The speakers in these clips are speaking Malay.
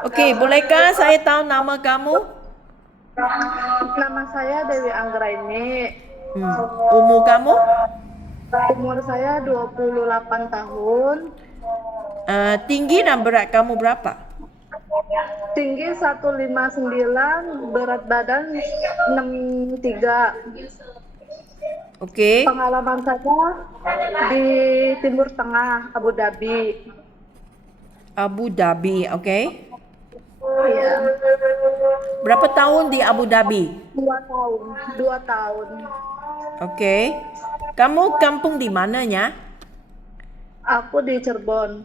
Okey, bolehkah saya tahu nama kamu? Nama saya Dewi Anggraini. Umur kamu? Umur saya 28 tahun. Tinggi dan berat kamu berapa? Tinggi 159, berat badan 63. Okey. Pengalaman saya di Timur Tengah, Abu Dhabi. Abu Dhabi, okey. Iya, Berapa tahun di Abu Dhabi? 2 tahun. 2 tahun. Okey. Kamu kampung di mananya? Aku di Cirebon,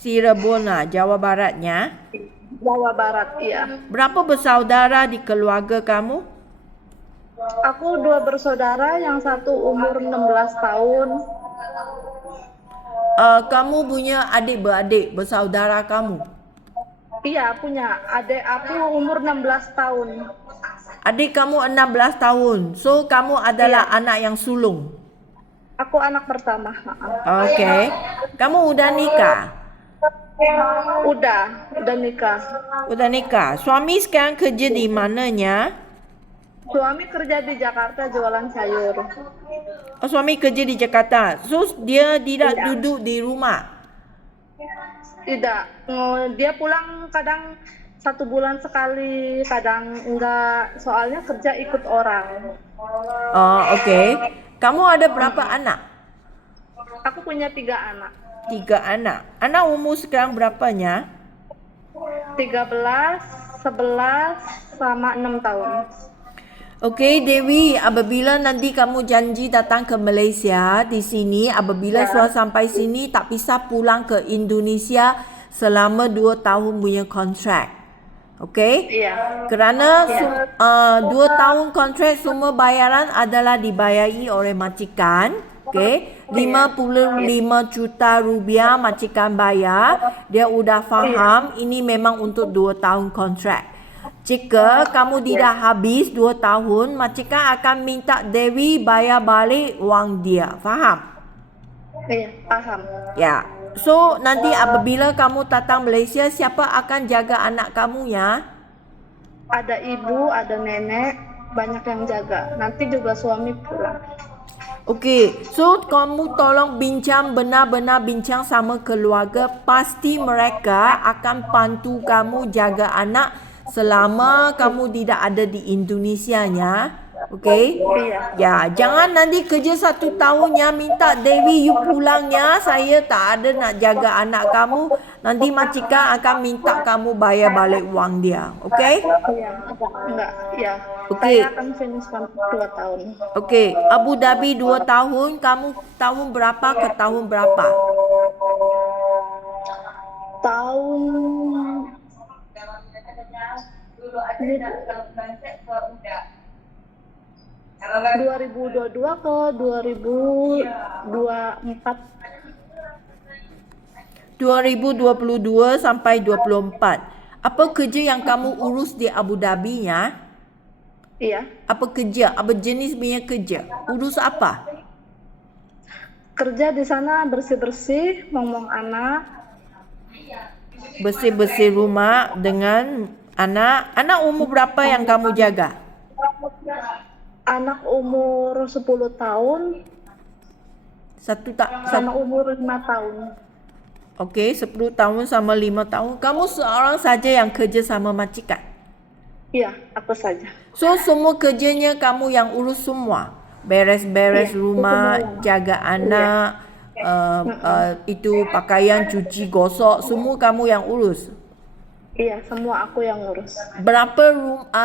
Cirebon, Jawa Baratnya. Jawa Barat. Iya. Berapa bersaudara di keluarga kamu? Aku 2 bersaudara, yang satu umur 16 tahun. Kamu punya adik-beradik bersaudara kamu? Iya, punya adik aku umur 16 tahun. Adik kamu 16 tahun. So, kamu adalah Iya, anak yang sulung. aku anak pertama. Okey. Kamu udah nikah? Udah nikah. Udah nikah. Suami sekarang kerja di mananya? Suami kerja di Jakarta jualan sayur. Oh, suami kerja di Jakarta. So, dia tidak Iya, duduk di rumah. tidak. Dia pulang kadang 1 bulan sekali, kadang enggak. Soalnya kerja ikut orang. Oh, okey. Kamu ada berapa anak? Aku punya 3 anak. 3 anak. Anak umur sekarang berapanya? 13, 11, sama 6 tahun. Okey, Dewi, apabila nanti kamu janji datang ke Malaysia di sini, apabila sudah Ya, sampai sini tak pisah pulang ke Indonesia selama 2 tahun punya kontrak. Okey? iya, Kerana iya, 2 tahun kontrak semua bayaran adalah dibayari oleh majikan. Okey, iya, 55 juta rupiah majikan bayar. Dia sudah iya, faham ini memang untuk 2 tahun kontrak. Jika kamu iya, tidak habis 2 tahun, majikan akan minta Dewi bayar balik wang dia. Faham? iya, paham. Ya. So, nanti apabila kamu datang Malaysia, siapa akan jaga anak kamu ya? Ada ibu, ada nenek, banyak yang jaga. Nanti juga suami pulang. Okey, so kamu tolong bincang benar-benar bincang sama keluarga. Pasti mereka akan bantu kamu jaga anak selama kamu tidak ada di Indonesia ya. Okey? Iya, Ya, jangan nanti kerja 1 tahun ya minta Dewi you pulang ya. Saya tak ada nak jaga anak kamu. Nanti majikan akan minta kamu bayar balik wang dia. Okey? iya, enggak, iya. Saya Okey. akan finish 2 tahun. Okey, Abu Dhabi 2 tahun, kamu tahun berapa ke tahun berapa? Tahun ini 2022 ke 2024. 2022 sampai 24. Apa kerja yang kamu urus di Abu Dhabi ya? Iya, Apa kerja? Apa jenis punya kerja? Urus apa? kerja di sana bersih-bersih, ngomong anak. Bersih-bersih rumah dengan anak. Anak umur berapa yang kamu jaga? Anak umur 10 tahun Satu tak sama satu. umur 5 tahun. Okey, 10 tahun sama 5 tahun. Kamu seorang saja yang kerja sama majikan. Iya, aku saja. So, semua kerjanya kamu yang urus semua. Beres-beres Iya, itu semua rumah, yang. jaga Iya, anak, itu pakaian cuci, gosok, semua kamu yang urus. iya, semua aku yang ngurus.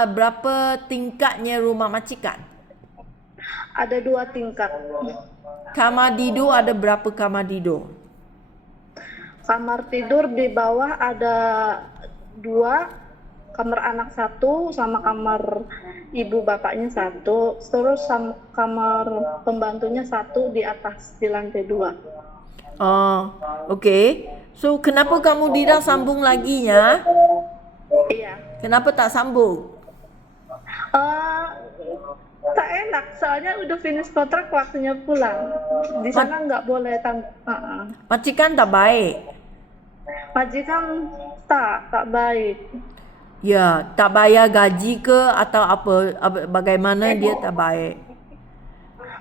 Berapa tingkatnya rumah majikan? Ada 2 tingkat. Kamar tidur ada berapa kamar tidur? Kamar tidur di bawah ada 2, kamar anak 1, sama kamar ibu bapaknya 1, terus sama kamar pembantunya 1 di atas di lantai 2. Oh, okey. So, kenapa kamu tidak sambung lagi ya? Iya. Kenapa tak sambung? Eh, tak enak, soalnya udah finish kontrak, waktunya pulang. Di Ma- sana nggak boleh Majikan tak baik. majikan Tak baik. Ya, tak bayar gaji ke atau bagaimana dia tak baik?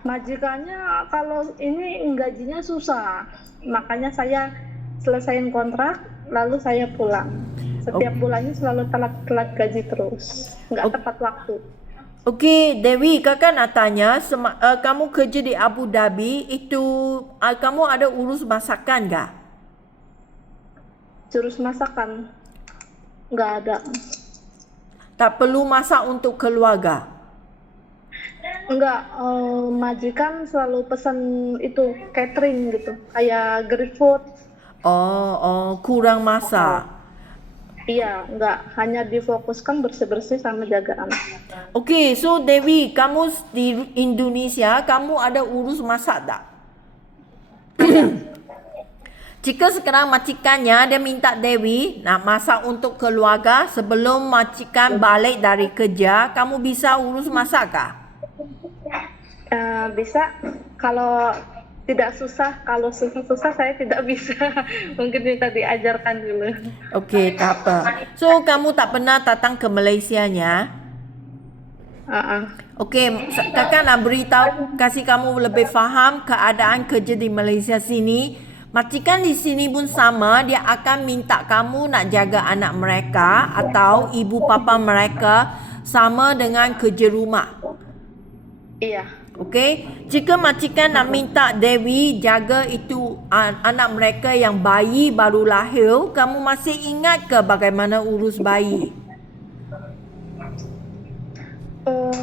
Majikannya kalau ini gajinya susah, makanya saya selesaiin kontrak, lalu saya pulang. Setiap bulannya selalu telat gaji terus, nggak tepat waktu. Okey, Dewi, kakak nak tanya, kamu kerja di Abu Dhabi, itu kamu ada urus masakan tak? Jurus masakan nggak ada. Tak perlu masak untuk keluarga? Enggak, majikan selalu pesan itu catering gitu, kayak GrabFood. Kurang masak. Iya, enggak, hanya difokuskan bersih-bersih sama jaga anak. Okey, so Dewi, kamu di Indonesia, kamu ada urus masak tak? Jika sekarang majikannya dia minta Dewi nak masak untuk keluarga sebelum majikan balik dari kerja, kamu bisa urus masak kah? Bisa, kalau tidak susah, kalau susah saya tidak bisa. Mungkin minta diajarkan dulu. Okey, tak apa. So, kamu tak pernah datang ke Malaysianya? Okey, kakak nak beritahu, kasih kamu lebih faham keadaan kerja di Malaysia sini. Majikan di sini pun sama, dia akan minta kamu nak jaga anak mereka atau ibu bapa mereka sama dengan kerja rumah. Iya. Okey, jika majikan nak minta Dewi jaga itu anak mereka yang bayi baru lahir, kamu masih ingat ke bagaimana urus bayi?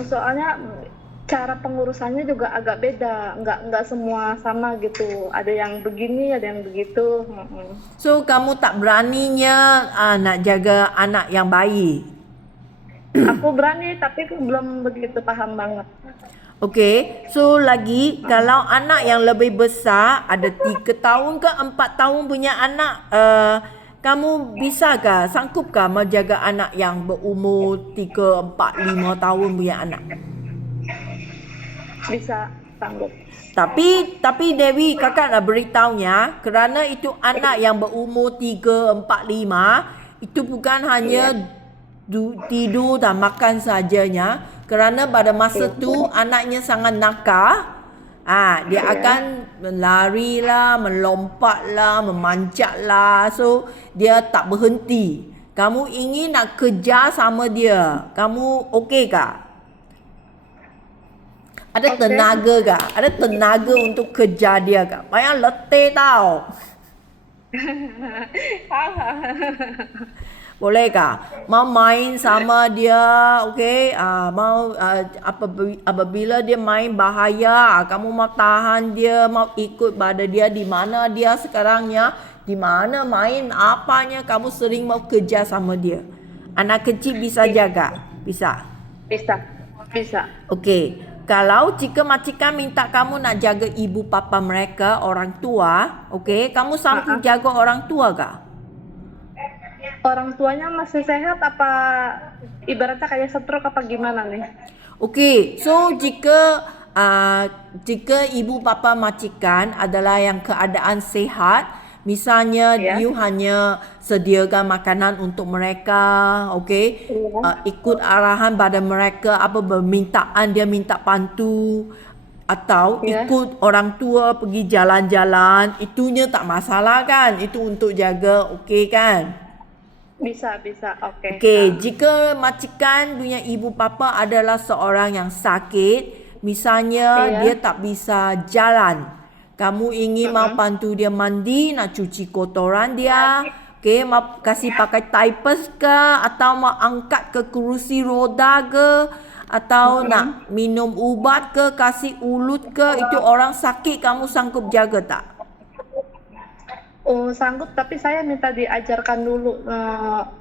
Soalnya cara pengurusannya juga agak beda, nggak semua sama gitu. Ada yang begini, ada yang begitu. So, kamu tak beraninya nak jaga anak yang bayi? Aku berani, tapi belum begitu paham banget. Okey, so lagi kalau anak yang lebih besar, ada 3 tahun ke 4 tahun punya anak, kamu bisakah, sanggup menjaga anak yang berumur 3, 4, 5 tahun punya anak? Bisa, sanggup. Tapi Dewi, kakak nak beritahunya, kerana itu anak yang berumur 3, 4, 5, itu bukan hanya tidur dan makan sajanya, kerana pada masa tu anaknya sangat nakal. Dia akan melari lah, melompat lah, memanjat lah. So, dia tak berhenti. Kamu ingin nak kejar sama dia, kamu okey kah? Ada tenaga kah? Ada tenaga untuk kejar dia kah? Banyak letih tau. Boleh kah? Mau main sama dia, okey? Mau apabila dia main bahaya, kamu mau tahan dia, mau ikut pada dia di mana dia sekarangnya, di mana main apanya, kamu sering mau kejar sama dia. Anak kecil bisa jaga? Bisa? Bisa. Okey. Kalau jika majikan minta kamu nak jaga ibu bapa mereka, orang tua, okey, kamu sanggup jaga orang tua kah? Orang tuanya masih sehat apa ibaratnya kayak stroke apa gimana nih? Okey, so jika ibu bapa majikan adalah yang keadaan sehat, misalnya you hanya sediakan makanan untuk mereka, okey, ikut arahan pada mereka, apa permintaan dia minta bantu, atau ikut orang tua pergi jalan-jalan, itunya tak masalah kan? Itu untuk jaga, okey kan? Bisa, okey. Okey, jika majikan punya ibu bapa adalah seorang yang sakit, misalnya dia tak bisa jalan, kamu ingin mau bantu dia mandi, nak cuci kotoran dia, okey, mau kasih pakai diapers ke, atau mau angkat ke kerusi roda ke, atau nak minum ubat ke, kasih ulut ke, itu orang sakit kamu sanggup jaga tak? Sanggup, tapi saya minta diajarkan dulu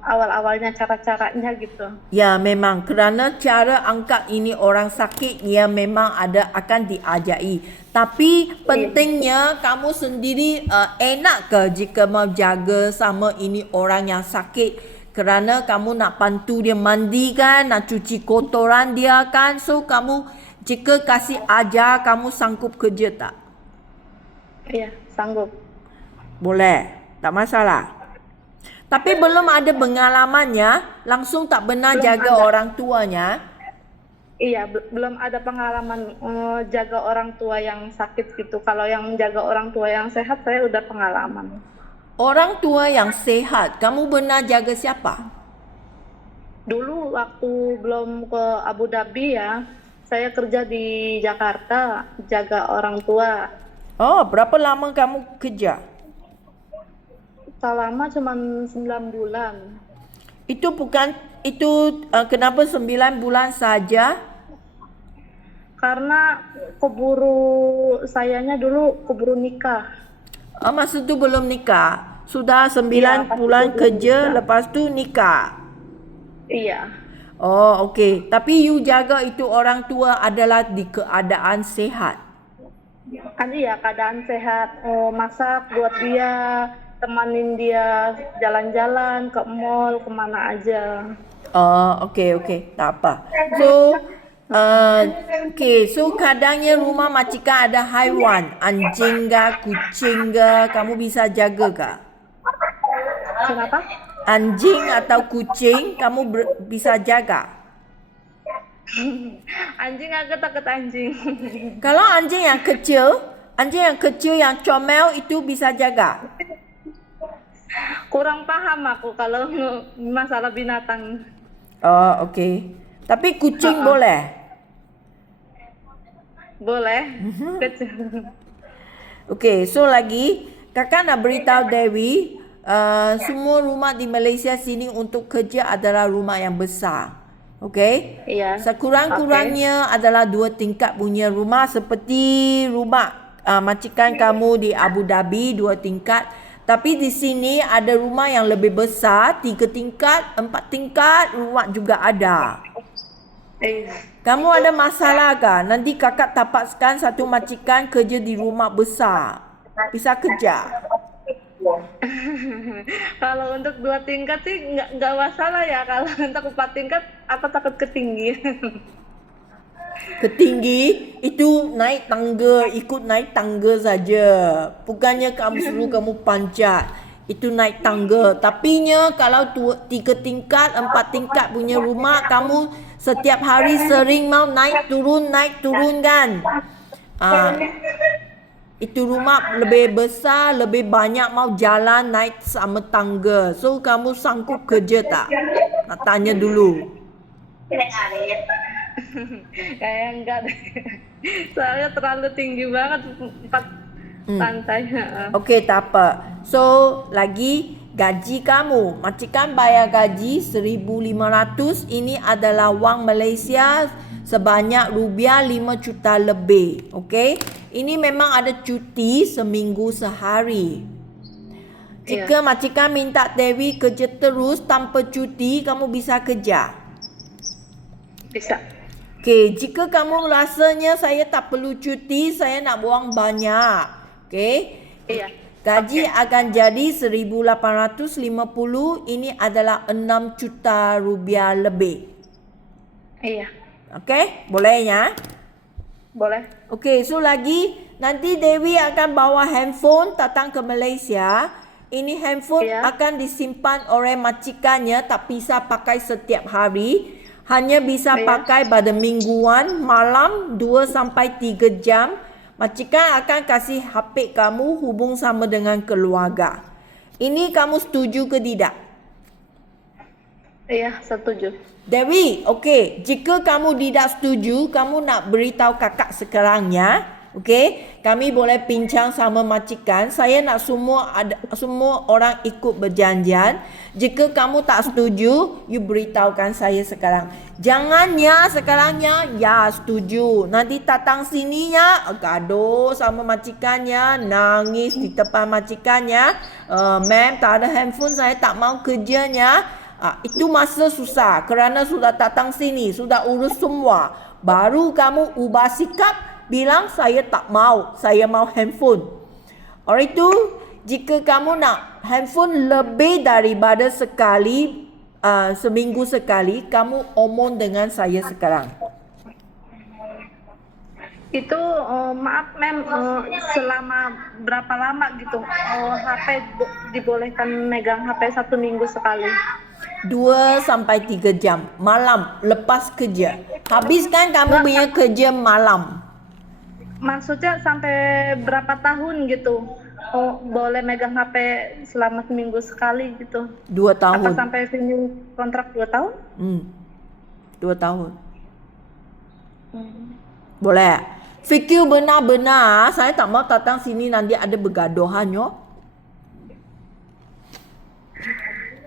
awal-awalnya cara-caranya gitu. Ya, memang kerana cara angkat ini orang sakit, ya memang akan diajari. Tapi pentingnya kamu sendiri enak ke jika mau jaga sama ini orang yang sakit, kerana kamu nak bantu dia mandi kan, nak cuci kotoran dia kan. So kamu jika kasih ajar, kamu sanggup kerja tak? Iya, sanggup. Boleh, tak masalah. Tapi belum ada pengalamannya, langsung tak benar Belum jaga ada. orang tuanya. Iya, belum ada pengalaman jaga orang tua yang sakit gitu. Kalau yang jaga orang tua yang sehat, saya udah pengalaman. Orang tua yang sehat, kamu benar jaga siapa? Dulu waktu belum ke Abu Dhabi ya, saya kerja di Jakarta, jaga orang tua. Oh, berapa lama kamu kerja? Selama cuma 9 bulan. Itu bukan, kenapa 9 bulan saja? Karena sayanya dulu keburu nikah. Masa tu belum nikah. Sudah 9 Iya, pas bulan itu belum kerja, nikah. lepas tu nikah. Iya. Oh, okey. Tapi you jaga itu orang tua adalah di keadaan sehat. Kan iya, keadaan sehat. Masak buat dia, temanin dia jalan-jalan ke mall, kemana aja. Oh, okey. Tak apa. So, so kadangnya rumah majikan ada haiwan. Anjing ke, kucing ke, kamu bisa jaga ke? Kenapa? Anjing atau kucing, kamu bisa jaga? Anjing, agak takut anjing. Kalau anjing yang kecil yang comel itu bisa jaga? Kurang paham aku kalau masalah binatang. Oh, okey. Tapi kucing boleh? Boleh. Kecil. Okey, so lagi kakak nak beritahu Dewi, semua rumah di Malaysia sini untuk kerja adalah rumah yang besar. Okey? Iya. Sekurang-kurangnya adalah 2 tingkat punya rumah seperti rumah majikan kamu di Abu Dhabi 2 tingkat. Tapi di sini ada rumah yang lebih besar, 3 tingkat, 4 tingkat, rumah juga ada. Kamu ada masalah ke? Nanti kakak tapaskan satu majikan kerja di rumah besar. Bisa kerja. Kalau untuk 2 tingkat sih nggak masalah ya. Kalau untuk 4 tingkat, aku takut ketinggian. Ketinggi itu naik tangga, ikut naik tangga saja. Bukannya kamu suruh kamu panjat. Itu naik tangga. Tapinya kalau 3 tingkat, 4 tingkat punya rumah, kamu setiap hari sering mau naik turun kan? Itu rumah lebih besar, lebih banyak mau jalan naik sama tangga. So kamu sanggup kerja tak? Nak tanya dulu. Kayak enggak deh. Soalnya terlalu tinggi banget 4 lantai. Okey, tak apa. So, lagi gaji kamu. Majikan bayar gaji 1,500. Ini adalah wang Malaysia sebanyak rupiah 5 juta lebih. Okey? Ini memang ada cuti seminggu sehari. Jika majikan minta Dewi kerja terus tanpa cuti, kamu bisa kerja. Bisa. Okey, jika kamu rasanya saya tak perlu cuti, saya nak buang banyak. Okey? Iya. Gaji akan jadi 1,850. Ini adalah 6 juta rupiah lebih. Iya. Okey? Bolehnya? Boleh. Okey, so lagi nanti Dewi akan bawa handphone datang ke Malaysia. Ini handphone akan disimpan oleh majikannya, tak bisa pakai setiap hari. Hanya bisa pakai pada mingguan, malam 2 sampai 3 jam. Majikan akan kasih HP kamu hubung sama dengan keluarga. Ini kamu setuju ke tidak? Iya, setuju. Dewi, okey. Jika kamu tidak setuju, kamu nak beritahu kakak sekarang ya. Okey? Kami boleh bincang sama majikan. Saya nak semua orang ikut berjanjian. Jika kamu tak setuju, you beritahukan saya sekarang. Jangan ya sekarangnya. Ya, setuju. Nanti datang sininya, gaduh sama majikannya, nangis di depan majikannya. Ma'am, tak ada handphone, saya tak mau kerjanya. Itu masa susah kerana sudah datang sini, sudah urus semua. Baru kamu ubah sikap, bilang saya tak mau, saya mau handphone. Oleh itu, jika kamu nak handphone lebih daripada sekali, seminggu sekali, kamu omong dengan saya sekarang. Itu maaf mem, selama berapa lama gitu HP dibolehkan megang HP 1 minggu sekali? 2 sampai 3 jam malam lepas kerja. Habiskan kamu Nggak, punya kerja malam. maksudnya sampai berapa tahun gitu? Oh, boleh megang HP selama seminggu sekali gitu? 2 Apa tahun. sampai renew kontrak 2 tahun? 2 tahun. Hmm. Boleh. Fikir benar-benar, saya tak mau datang sini nanti ada bergaduhan yo.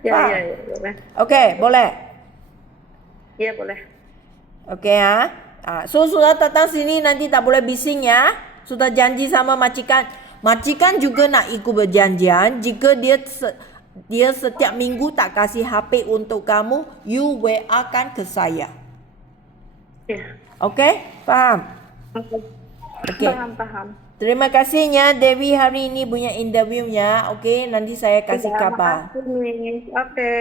Ya, ya, ya, boleh. Okey, boleh. Iya, boleh. Okey ya. So sudah datang sini nanti tak boleh bising ya. Sudah janji sama majikan. Majikan juga nak ikut berjanjian jika dia setiap minggu tak kasih HP untuk kamu, you WA-kan ke saya. Ya. Okey? Faham? Okey. Paham. Terima kasihnya Dewi hari ini punya interviewnya. Okey, nanti saya kasih Ya, kabar. makasih nih. Oke.